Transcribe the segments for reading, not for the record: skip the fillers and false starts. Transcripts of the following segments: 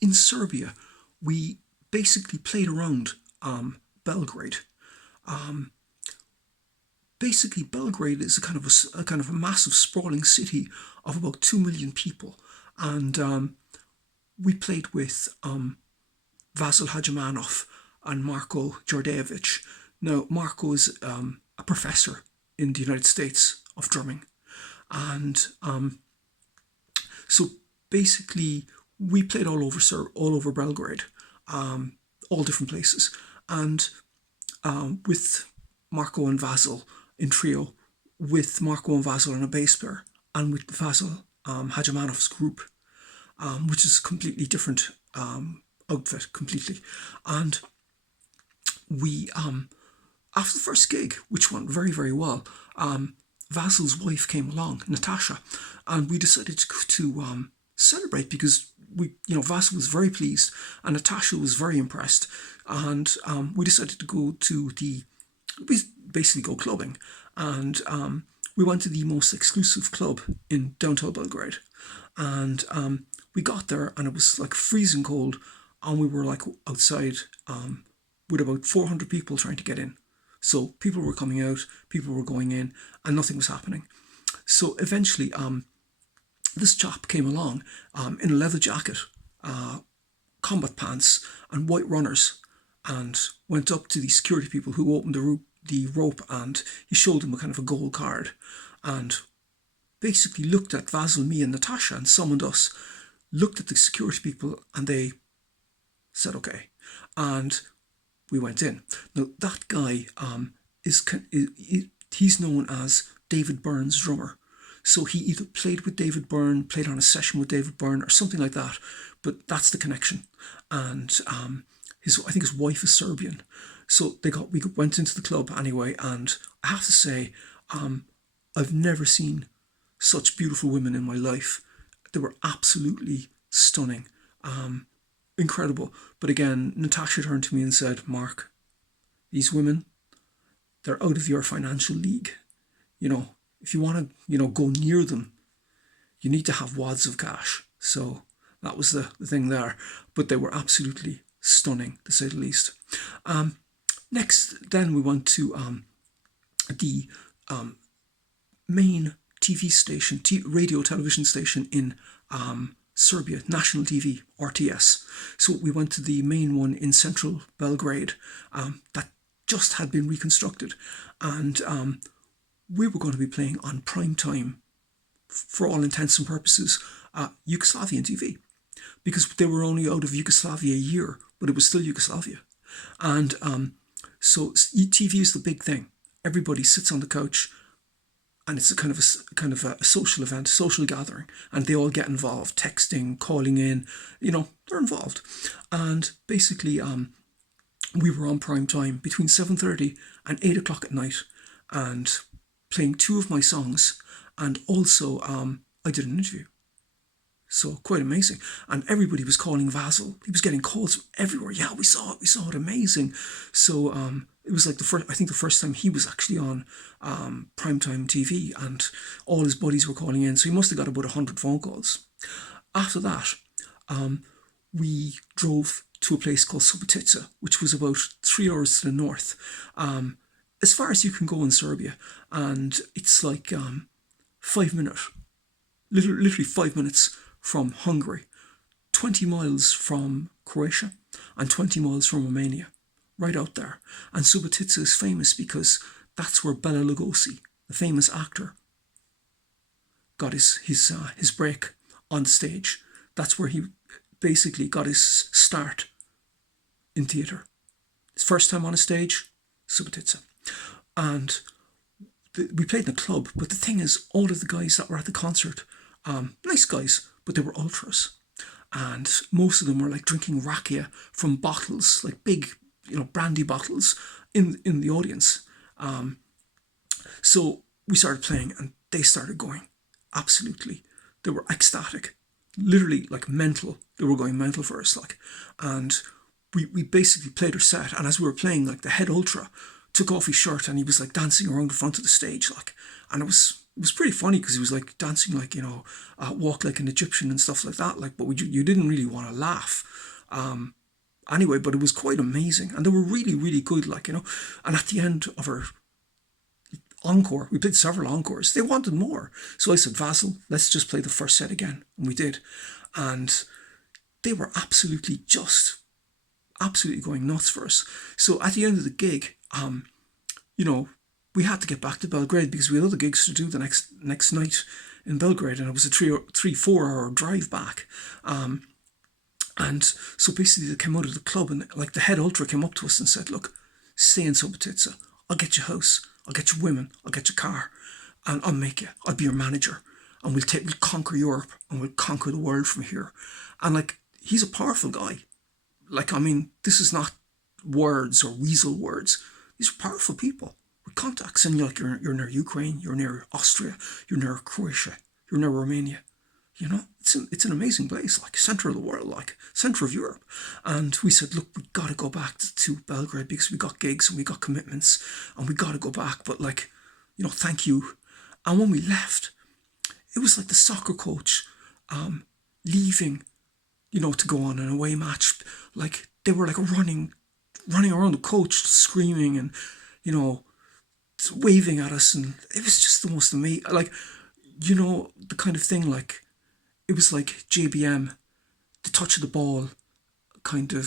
in Serbia, we basically played around Belgrade. Um, Basically, Belgrade is a kind of a massive, sprawling city of about 2 million people, and we played with Vasil Hadjimanov and Marko Djordjevic. Now, Marko is a professor in the United States of drumming, and so basically we played all over Belgrade, all different places, and with Marco and Vasil in trio, with Marco and Vasil on a bass pair, and with Vasil Hadjimanov's group, which is a completely different outfit, completely. And we, after the first gig, which went very, very well, Vasil's wife came along, Natasha, and we decided to celebrate because Vasil was very pleased and Natasha was very impressed, and we decided to we basically go clubbing, and we went to the most exclusive club in downtown Belgrade, and we got there and it was like freezing cold, and we were like outside with about 400 people trying to get in. So people were coming out, people were going in, and nothing was happening. So eventually, this chap came along in a leather jacket, combat pants, and white runners, and went up to the security people who opened the rope, and he showed them a kind of a gold card, and basically looked at Vasil, me, and Natasha, and summoned us. Looked at the security people, and they said okay, and we went in. Now that guy he's known as David Byrne's drummer. So he either played with David Byrne, played on a session with David Byrne, or something like that. But that's the connection. And I think his wife is Serbian. So we went into the club anyway, and I have to say, I've never seen such beautiful women in my life. They were absolutely stunning. Incredible. But again, Natasha turned to me and said, Mark, these women, they're out of your financial league. If you want to, go near them, you need to have wads of cash. So that was the thing there. But they were absolutely stunning, to say the least. Next, then we went to the main TV station, radio television station in Serbia, National TV, RTS. So we went to the main one in central Belgrade that just had been reconstructed, and we were going to be playing on prime time, for all intents and purposes, Yugoslavian TV, because they were only out of Yugoslavia a year, but it was still Yugoslavia. And so TV is the big thing. Everybody sits on the couch, and it's a kind of a social event, social gathering, and they all get involved, texting, calling in, they're involved. And basically, we were on prime time between 7:30 and 8 o'clock at night, and playing two of my songs, and also I did an interview. So quite amazing. And everybody was calling Vasil. He was getting calls from everywhere. Yeah, we saw it, amazing. So it was like the first time he was actually on primetime TV, and all his buddies were calling in. So he must have got about 100 phone calls. After that, we drove to a place called Subotica, which was about 3 hours to the north, as far as you can go in Serbia. And it's like 5 minutes, literally 5 minutes from Hungary, 20 miles from Croatia, and 20 miles from Romania, right out there. And Subotica is famous because that's where Bela Lugosi, the famous actor, got his break on stage. That's where he basically got his start in theatre. His first time on a stage, Subotica. And we played in a club, but the thing is, all of the guys that were at the concert, nice guys, but they were ultras. And most of them were like drinking rakia from bottles, like big, brandy bottles in the audience. So we started playing and they started going. Absolutely. They were ecstatic. Literally like mental. They were going mental for us, like. And we basically played our set, and as we were playing, like, the head ultra took off his shirt and he was like dancing around the front of the stage, like, and it was it was pretty funny because he was like dancing like, walk like an Egyptian and stuff like that. Like, but you didn't really want to laugh. Anyway, but it was quite amazing, and they were really, really good. Like, and at the end of our encore, we played several encores. They wanted more, so I said, Vasil, let's just play the first set again, and we did, and they were absolutely going nuts for us. So at the end of the gig, we had to get back to Belgrade because we had other gigs to do the next night in Belgrade, and it was a 4 hour drive back. And so basically they came out of the club, and like the head ultra came up to us and said, look, stay in Subotica. I'll get you a house, I'll get you women, I'll get you a car, and I'll be your manager, and we'll conquer Europe, and we'll conquer the world from here. And like, he's a powerful guy. Like, I mean, this is not words or weasel words. These are powerful people with contacts, and you're near Ukraine, you're near Austria, you're near Croatia, you're near Romania. It's an amazing place, like center of the world, like center of Europe. And we said, look, we got to go back to Belgrade because we got gigs and we got commitments, and we got to go back. But like, thank you. And when we left, it was like the soccer coach leaving, to go on an away match. Like, they were like running around the coach, screaming and, waving at us. And it was just the most amazing, like, the kind of thing, like, it was like JBM, the touch of the ball, kind of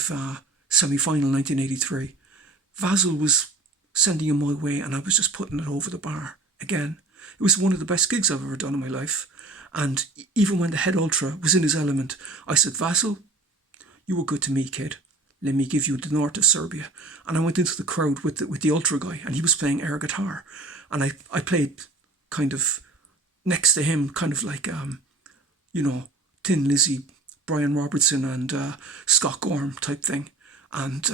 semi-final 1983. Vasil was sending him my way, and I was just putting it over the bar again. It was one of the best gigs I've ever done in my life. And even when the head ultra was in his element, I said, Vasil, you were good to me, kid. Let me give you the north of Serbia. And I went into the crowd with the ultra guy, and he was playing air guitar. And I played kind of next to him, kind of like, Thin Lizzy, Brian Robertson and Scott Gorham type thing. And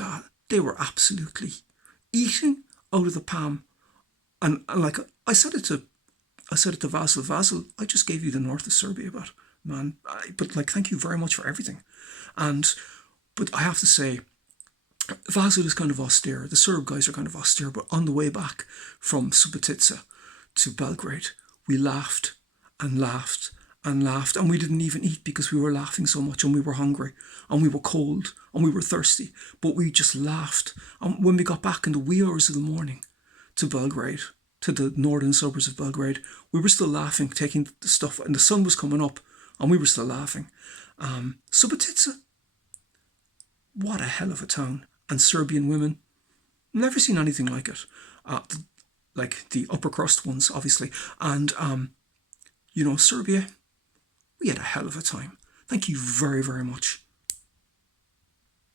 they were absolutely eating out of the palm. And like, I said it to Vasil, I just gave you the north of Serbia, but man, but like, thank you very much for everything. But I have to say, Vasil is kind of austere. The Serb guys are kind of austere, but on the way back from Subotica to Belgrade, we laughed and laughed and laughed, and we didn't even eat because we were laughing so much, and we were hungry, and we were cold, and we were thirsty, but we just laughed. And when we got back in the wee hours of the morning to Belgrade, to the northern suburbs of Belgrade, we were still laughing, taking the stuff, and the sun was coming up, and we were still laughing. Subotica, what a hell of a town. And Serbian women, never seen anything like it. Like the upper crust ones, obviously. And, Serbia, we had a hell of a time. Thank you very, very much.